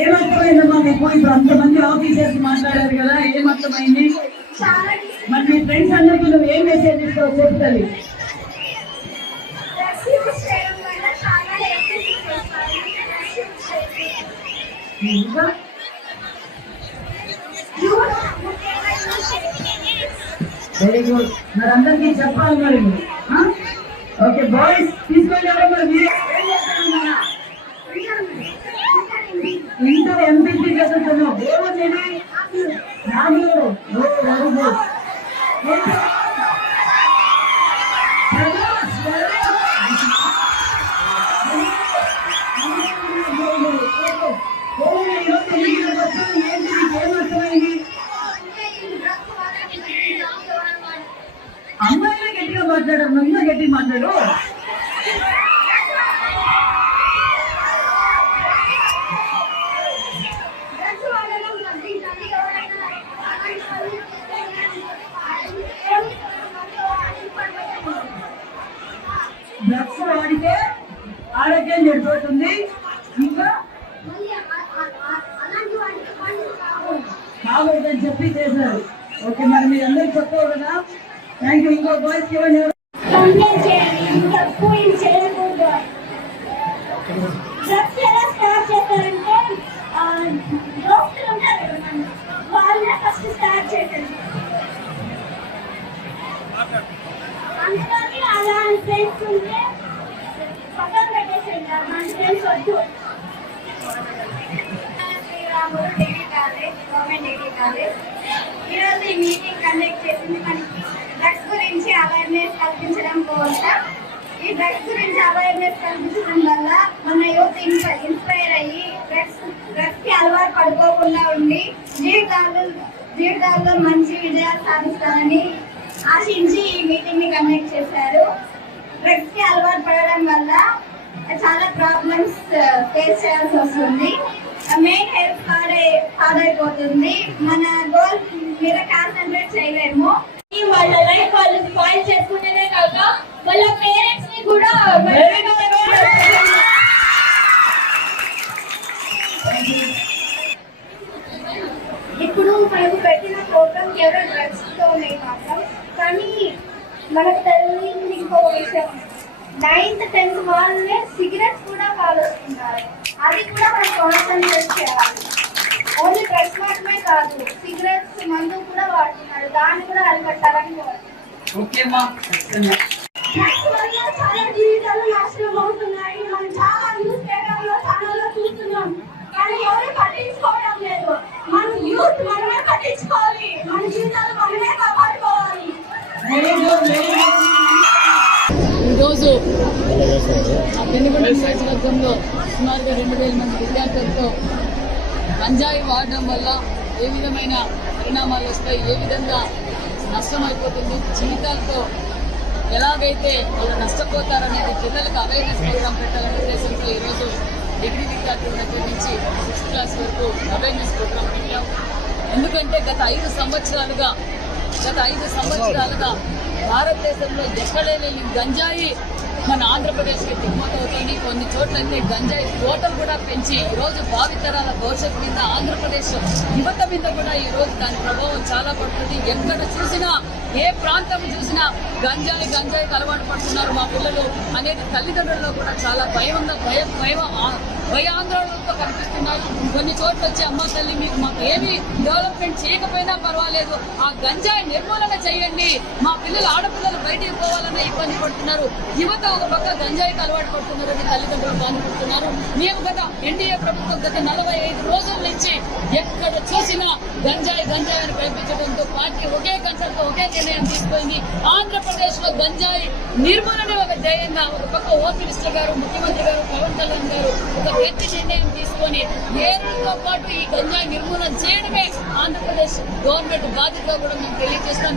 ఏమర్థమైందమ్మా మీకు ఇప్పుడు అంతమంది ఆఫీసర్స్ మాట్లాడారు కదా ఏమర్థమైంది మరి మీ ఫ్రెండ్స్ అందరికీ నువ్వు ఏం మెసేజ్ ఇస్తావు చెప్పు తల్లి. ఇంకా? వెరీ గుడ్ మరి అందరికీ చెప్పాలి మరి. ఓకే బాయ్స్ తీసుకొని ఇంటర్ ఎంపీసీ చదువుతున్నావు ఏమని మాట్లాడారు మాట్లాడు డ్రగ్స్ వాడితే ఆరోగ్యం చెడిపోతుంది. ఇంకా కాకూడదని చెప్పి చేశారు. ఓకే మరి మీరు అందరికి చెప్పావు కదా. థ్యాంక్ యూ ఇంకో బాయ్స్ ఇవ్వండి కంప్లైంట్ చేయాలి తప్పు ఏం చేయకూడదు డ్రగ్స్ ఎలా స్టార్ట్ చేస్తారంటే దోస్తులు ఉంటారు వాళ్ళే ఫస్ట్ స్టార్ట్ చేశారు అందుకని అలా ఫ్రెండ్స్ ఉంటే పక్కన మన ఫ్రెండ్స్ వద్దు degree college government degree college ఈరోజు ఈ మీటింగ్ కండక్ట్ చేసింది మనకి డ్రగ్స్ గురించి అవేర్నెస్ కల్పించడం కోసం ఈ డ్రగ్స్ గురించి అవేర్నెస్ కల్పించడం వల్ల మన యూత్ ఇన్స్పైర్ అయ్యి డ్రగ్స్ డ్రగ్స్కి అలవాటు పడుకోకుండా ఉండి జీవితాలు జీవితాల్లో మంచి విజయాలు సాధిస్తామని ఆశించి ఈ మీటింగ్ని కండక్ట్ చేశారు. డ్రగ్స్కి అలవాటు పడడం వల్ల చాలా ప్రాబ్లమ్స్ ఫేస్ uh, చేయాల్సి వస్తుంది. మెయిన్ హెల్త్ పాడై పాడైపోతుంది. మన గోల్ మీద కాన్సన్ట్రేట్ చేయలేము. వాళ్ళ లైఫ్ వాళ్ళు స్పాయిల్ చేసుకుంటేనే కాక వాళ్ళ పేరెంట్స్ని కూడా ఇప్పుడు మనకు పెట్టిన ప్రోగ్రామ్ కేవలం డ్రగ్స్ తోనే మాత్రం కానీ మనకు తెలియని ఇంకొక విషయం. నైన్త్ టెన్త్ వాళ్ళే సిగరెట్స్ కూడా కాలుస్తున్నారు అది కూడా మనం కాన్సన్ట్రేట్ చేయాలి. ఓన్లీ డ్రగ్స్ మాత్రమే కాదు సిగరెట్స్ మందు కూడా వాడుతున్నారు దాన్ని కూడా అరికట్టాలని కోరుతున్నాను. ఓకే అమ్మా డ్రగ్స్ వల్ల చాలా జీవితాలు నాశనం అవుతున్నాయి. మనం చాలా న్యూస్ పేపర్లో ఛానల్లో చూస్తున్నాం. కానీ ఎవరు పట్టించుకోవడం లేదు. మన యూత్ మనమే పట్టించుకోవాలి. మన జీవితాలు మనమే కాపాడుకోవాలి. వెరీ గుడ్ వెరీ గుడ్ ఈరోజు ఆ పెనుగొండ నియోజకవర్గంలో సుమారుగా రెండు వేల మంది విద్యార్థులతో గంజాయి వాడడం వల్ల ఏ విధమైన పరిణామాలు వస్తాయి ఏ విధంగా నష్టం అయిపోతుంది జీవితాలతో ఎలాగైతే వాళ్ళు నష్టపోతారనేది పిల్లలకు అవేర్నెస్ ప్రోగ్రామ్ పెట్టాలనే ఉద్దేశంతో ఈరోజు డిగ్రీ విద్యార్థుల దగ్గర నుంచి సిక్స్త్ క్లాస్ వరకు అవేర్నెస్ ప్రోగ్రామ్ పెట్టాం. ఎందుకంటే గత ఐదు సంవత్సరాలుగా గత ఐదు సంవత్సరాలుగా భారతదేశంలో ఎక్కడే లేని గంజాయి మన ఆంధ్రప్రదేశ్కి దిగుమతి కొన్ని చోట్ల అయితే గంజాయి తోటలు కూడా పెంచి ఈరోజు రోజు భావితరాల భవిష్యత్తు మీద ఆంధ్రప్రదేశ్ యువత మీద కూడా ఈ రోజు దాని ప్రభావం చాలా పడుతుంది. ఎక్కడ చూసినా ఏ ప్రాంతం చూసినా గంజాయి గంజాయికి అలవాటు పడుతున్నారు మా పిల్లలు అనేది తల్లిదండ్రుల్లో కూడా చాలా భయం భయం భయం ఆ- భయాందోళనలతో కనిపిస్తున్నారు. కొన్ని చోట్ల వచ్చి అమ్మ తల్లి మీకు మాకు ఏమి డెవలప్మెంట్ చేయకపోయినా పర్వాలేదు. ఆ గంజాయి నిర్మూలన చేయండి. మా పిల్లలు ఆడపిల్లలు బయటికి పోవాలన్న ఇబ్బంది పడుతున్నారు. యువత ఒక పక్క గంజాయికి అలవాటు పడుతున్నారని తల్లిదండ్రులు బాధపడుతున్నారు. మేము గత ఎన్డీఏ ప్రభుత్వం గత నలభై ఐదు రోజుల నుంచి ఎక్కడ చూసినా గంజాయి గంజాయి అని కల్పించడంతో పార్టీ ఒకే కన్సల్ట్ ఒకే నిర్ణయం తీసుకుంది. ఆంధ్రప్రదేశ్లో గంజాయి నిర్మూలన ఒక ధ్యేయంగా ఒక పక్క హోమ్ మినిస్టర్ గారు ముఖ్యమంత్రి గారు పవన్ కళ్యాణ్ గారు ఒక గట్టి నిర్ణయం తీసుకొని ఏరులతో పాటు ఈ గంజాయి నిర్మూలన చేయడమే ఆంధ్రప్రదేశ్ గవర్నమెంట్ బాధ్యతగా కూడా మేము తెలియజేస్తాం.